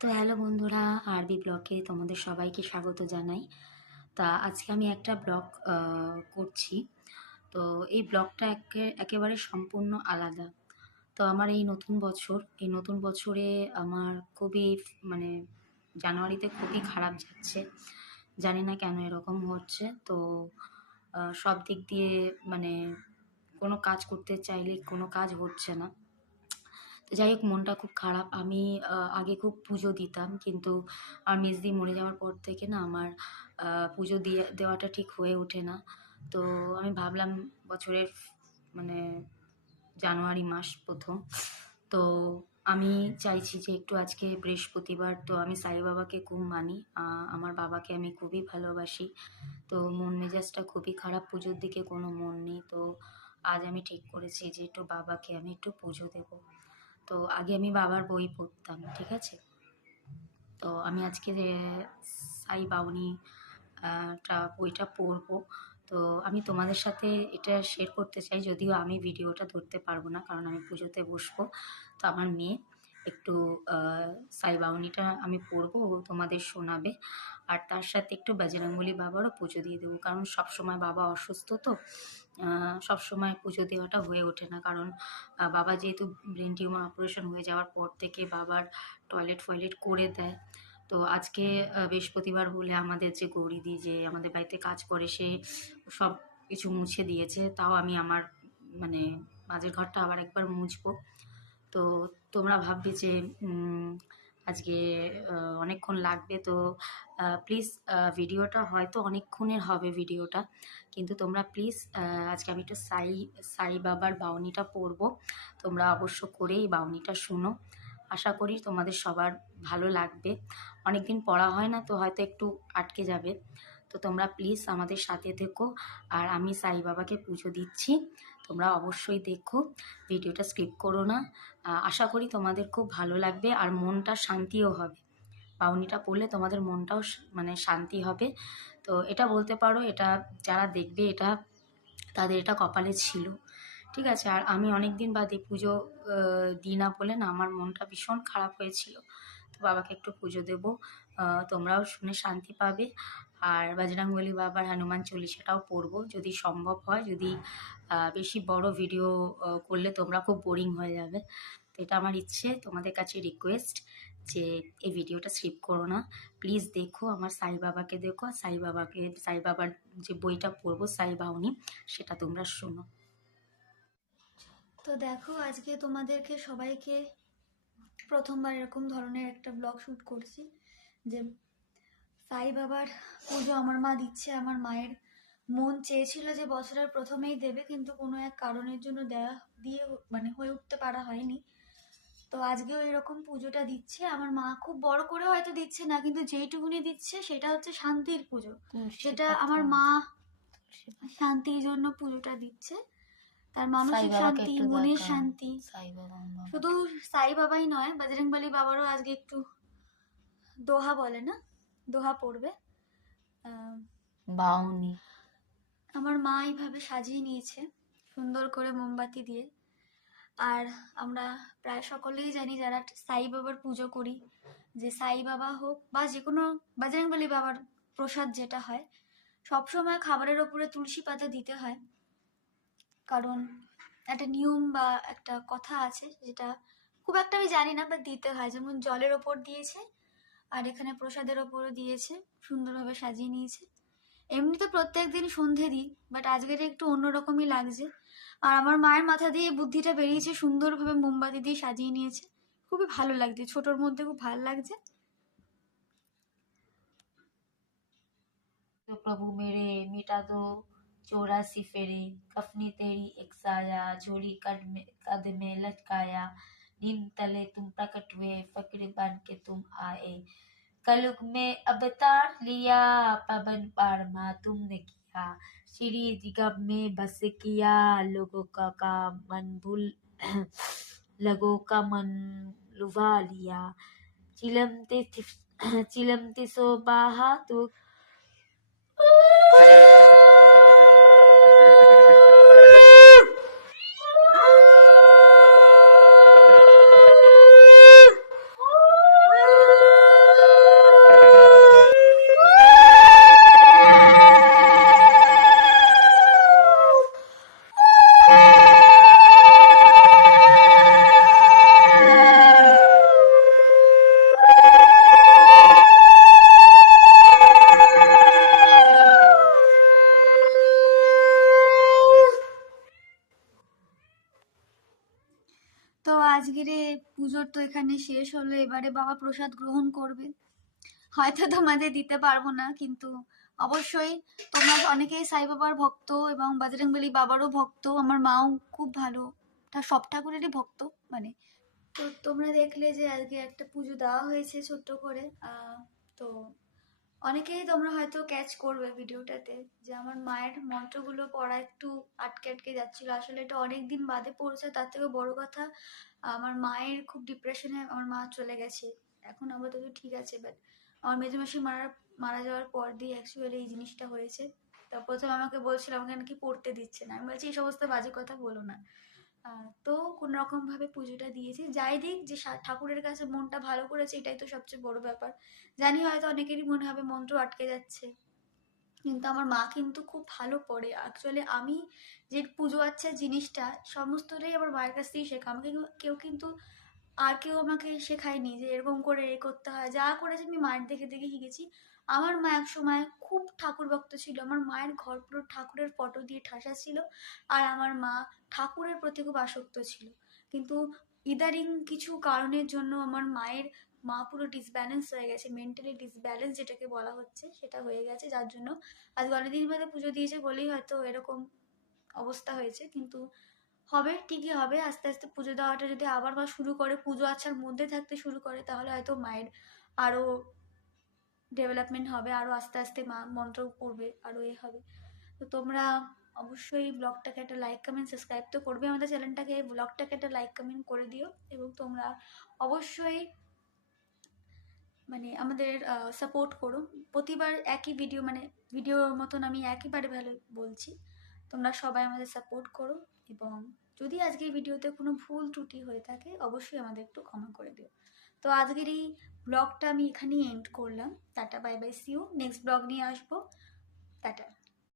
তো হ্যালো বন্ধুরা, আরবি ব্লগে তোমাদের সবাইকে স্বাগত জানাই। তা আজকে আমি একটা ব্লগ করছি। তো এই ব্লগটা একেবারে সম্পূর্ণ আলাদা। তো আমার এই নতুন বছরে আমার খুবই মানে জানুয়ারিতে খুবই খারাপ যাচ্ছে। জানি না কেন এরকম হচ্ছে। তো সব দিক দিয়ে মানে কোনো কাজ করতে চাইলে কোনো কাজ হচ্ছে না। তো যাই হোক, মনটা খুব খারাপ। আমি আগে খুব পুজো দিতাম, কিন্তু আমার মেজদি মরে যাওয়ার পর থেকে না আমার পুজো দেওয়াটা ঠিক হয়ে ওঠে না। তো আমি ভাবলাম বছরের মানে জানুয়ারি মাস প্রথম, তো আমি চাইছি যে একটু আজকে বৃহস্পতিবার, তো আমি সাই বাবাকে খুব মানি। আমার বাবাকে আমি খুবই ভালোবাসি। তো মন মেজাজটা খুবই খারাপ, পুজোর দিকে কোনো মন নেই। তো আজ আমি ঠিক করেছি যে একটু বাবাকে আমি একটু পুজো দেবো। তো আগে আমি বাবার বই পড়তাম, ঠিক আছে। তো আমি আজকে যে সাই বাউনি বইটা পড়বো। তো আমি তোমাদের সাথে এটা শেয়ার করতে চাই, যদিও আমি ভিডিওটা ধরতে পারবো না, কারণ আমি পুজোতে বসবো। তো আমার মেয়ে একটু সাই বাউনিটা আমি পড়বো, ও তোমাদের শোনাবে। আর তার সাথে একটু বজরংবলী বাবারও পুজো দিয়ে দেবো, কারণ সবসময় বাবা অসুস্থ। তো সবসময় পুজো দেওয়াটা হয়ে ওঠে না, কারণ বাবা যেহেতু ব্রেন টিউমার অপারেশন হয়ে যাওয়ার পর থেকে বাবার টয়লেট করে দেয়। তো আজকে বৃহস্পতিবার বলে আমাদের যে গৌরীদি যে আমাদের বাড়িতে কাজ করে, সে সব কিছু মুছে দিয়েছে। তাও আমি আমার মানে মাঝের ঘরটা আবার একবার মুছবো। তো তোমরা ভাববে যে আজকে অনেকক্ষণ লাগবে। তো প্লিজ, ভিডিওটা হয়তো অনেকক্ষণের হবে ভিডিওটা, কিন্তু তোমরা প্লিজ আজকে আমি একটু সাই বাবার বাউনিটা পড়বো। তোমরা অবশ্য করে এই বাউনিটা শুনো। আশা করি তোমাদের সবার ভালো লাগবে। অনেকদিন পড়া হয় না, তো হয়তো একটু আটকে যাবে। তো তোমরা প্লিজ আমাদের সাথে থেকো। আর আমি সাই বাবাকে পুজো দিচ্ছি, তোমরা অবশ্যই দেখো, ভিডিওটা স্কিপ করো না। আশা করি তোমাদের খুব ভালো লাগবে আর মনটা শান্তিও হবে। বাউনিটা পড়লে তোমাদের মনটাও মানে শান্তি হবে। তো এটা বলতে পারো, এটা যারা দেখবে এটা তাদের এটা কপালে ছিল, ঠিক আছে। আর আমি অনেক দিন বাদে পুজো দিই না বলে না আমার মনটা ভীষণ খারাপ হয়েছিল। তো বাবাকে একটু পুজো দেব, তোমরাও শুনে শান্তি পাবে। আর বজরংবলী বাবার হনুমান চল্লিশাটাও পড়বো যদি সম্ভব হয়। যদি বেশি বড় ভিডিও করলে তোমরা খুব বোরিং হয়ে যাবে। তো এটা আমার ইচ্ছে, তোমাদের কাছে রিকোয়েস্ট যে এই ভিডিওটা স্কিপ করো না, প্লিজ দেখো, আমার সাই বাবাকে দেখো। আর সাই বাবার যে বইটা পড়বো সাই বাউনি, সেটা তোমরা শোনো। তো দেখো, আজকে তোমাদেরকে সবাইকে প্রথমবার এরকম ধরনের একটা ব্লগ শ্যুট করছি, যে সাই বাবার পুজো আমার মা দিচ্ছে। আমার মায়ের মন চেয়েছিল যে বছরের প্রথমেই দেবে, কিন্তু কোনো এক কারণের জন্য দিয়ে মানে হয়ে উঠতে পারা হয়নি। তো আজকেও এরকম পুজোটা দিচ্ছে আমার মা। খুব বড় করে হয়তো দিচ্ছে না, কিন্তু যেইটুকুনি দিচ্ছে সেটা হচ্ছে শান্তির পুজো। সেটা আমার মা শান্তির জন্য পুজোটা দিচ্ছে, তার মানসিক শান্তি, মনের শান্তি। শুধু সাই বাবাই নয়, বজরংবলী বাবারও আজকে একটু দোহা বলে না, দোহা পড়বে। বাউনি আমার মা এইভাবে সাজিয়ে নিয়েছে সুন্দর করে মোমবাতি দিয়ে। আর আমরা প্রায় সকলেই জানি যারা সাই বাবার পুজো করি, যে সাই বাবা হোক বা যে কোনো বজরংবলী বাবার প্রসাদ যেটা হয়, সবসময় খাবারের ওপরে তুলসী পাতা দিতে হয়। কারণ একটা নিয়ম বা একটা কথা আছে, যেটা খুব একটা আমি জানি না, বাট দিতে হয়। যেমন জলের ওপর দিয়েছে, আর এখানে প্রসাদের ওপরও দিয়েছে, সুন্দরভাবে সাজিয়ে নিয়েছে। এমনি তো প্রত্যেক দিন সন্ধে দিই, বাট আজকের একটু অন্যরকমই লাগছে। আর আমার মায়ের মাথা দিয়ে বুদ্ধিটা বেরিয়েছে, সুন্দরভাবে মোমবাতি দিয়ে সাজিয়ে নিয়েছে। খুবই ভালো লাগছে, ছোটোর মধ্যে খুব ভালো লাগছে। तो प्रभु मेरे मिटा दो 84 फेरे, कफनी तेरी एक साया, झोली कद में लटकाया, नीम तले तुम प्रकट हुए, फकीर बन के तुम आए, कलयुग में अवतार लिया, पवन पारमा तुमने किया, श्री जिगब में बस किया, लोगों का मन लुभा लिया, चिलमते सो बाहा तो এখানে শেষ হলো, এবারে বাবা প্রসাদ গ্রহণ করবে। হয়তো তোমাদের দিতে পারবো না, কিন্তু অবশ্যই তোমরা অনেকেই সাই বাবার ভক্ত এবং বজরংবলী বাবারও ভক্ত, আমার মাও খুব ভালো, সব ঠাকুরেরই ভক্ত মানে। তো তোমরা দেখলে যে আজকে একটা পুজো দেওয়া হয়েছে ছোট্ট করে। তো অনেকেই তোমরা হয়তো ক্যাচ করবে ভিডিওটাতে যে আমার মায়ের মন্ত্রগুলো পড়া একটু আটকে আটকে যাচ্ছিল। আসলে এটা অনেক দিন বাদে পড়েছে, তার থেকেও বড় কথা আমার মায়ের খুব ডিপ্রেশনে আমার মা চলে গেছে। এখন আপাতত ঠিক আছে, বাট আমার মেজমাসি মারা যাওয়ার পর দিয়ে অ্যাকচুয়ালি এই জিনিসটা হয়েছে। তা প্রথমে আমাকে বলছিল আমাকে নাকি পড়তে দিচ্ছে না, আমি বলছি এই সমস্ত বাজে কথা বলো না। তো কোন রকম ভাবে পুজোটা দিয়েছি, যাই দিক যে ঠাকুরের কাছে মনটা ভালো করেছে, এটাই তো সবচেয়ে বড় ব্যাপার। জানি হয়তো অনেকেরই মনে হবে মন্ত্র আটকে যাচ্ছে, কিন্তু আমার মা কিন্তু খুব ভালো পড়ে। অ্যাকচুয়ালি আমি যে পুজো আচ্ছা জিনিসটা সমস্তটাই আমার মায়ের কাছ থেকেই শেখা। আমাকে কেউ কিন্তু আর কেউ আমাকে শেখায়নি যে এরকম করে এ করতে হয়। যা করেছে আমি মায়ের দেখে দেখে শিখেছি। আমার মা এক সময় খুব ঠাকুর ভক্ত ছিল, আমার মায়ের ঘর পুরো ঠাকুরের ফটো দিয়ে ঠাসা ছিল। আর আমার মা ঠাকুরের প্রতি খুব আসক্ত ছিল, কিন্তু ইদারিং কিছু কারণের জন্য আমার মা পুরো ডিসব্যালেন্স হয়ে গেছে, মেন্টালি ডিসব্যালেন্স যেটাকে বলা হচ্ছে সেটা হয়ে গেছে, যার জন্য আজ অনেকদিন বাদে পুজো দিয়েছে বলেই হয়তো এরকম অবস্থা হয়েছে। কিন্তু হবে, ঠিকই হবে। আস্তে আস্তে পুজো দেওয়াটা যদি আবার মা শুরু করে, পুজো আচ্ছার মধ্যে থাকতে শুরু করে, তাহলে হয়তো মায়ের আরো ডেভেলপমেন্ট হবে, আরো আস্তে আস্তে মা মন্ত্র পড়বে, আরো এ হবে। তো তোমরা অবশ্যই ব্লগটাকে একটা লাইক কমেন্ট সাবস্ক্রাইব তো করবে আমাদের চ্যানেলটাকে, ব্লগটাকে একটা লাইক কমেন্ট করে দিও। এবং তোমরা অবশ্যই মানে আমাদের সাপোর্ট করো। প্রতিবার একই ভিডিও মানে ভিডিওর মতন আমি একইবারে ভালো বলছি, তোমরা সবাই আমাদের সাপোর্ট করো। এবং যদি আজকের ভিডিওতে কোনো ভুল ত্রুটি হয়ে থাকে অবশ্যই আমাদের একটু ক্ষমা করে দিও। তো আজকের এই ব্লগটা আমি এখানেই এন্ড করলাম। Tata, bye bye, see you, next blog নিয়ে আসবো। টাটা।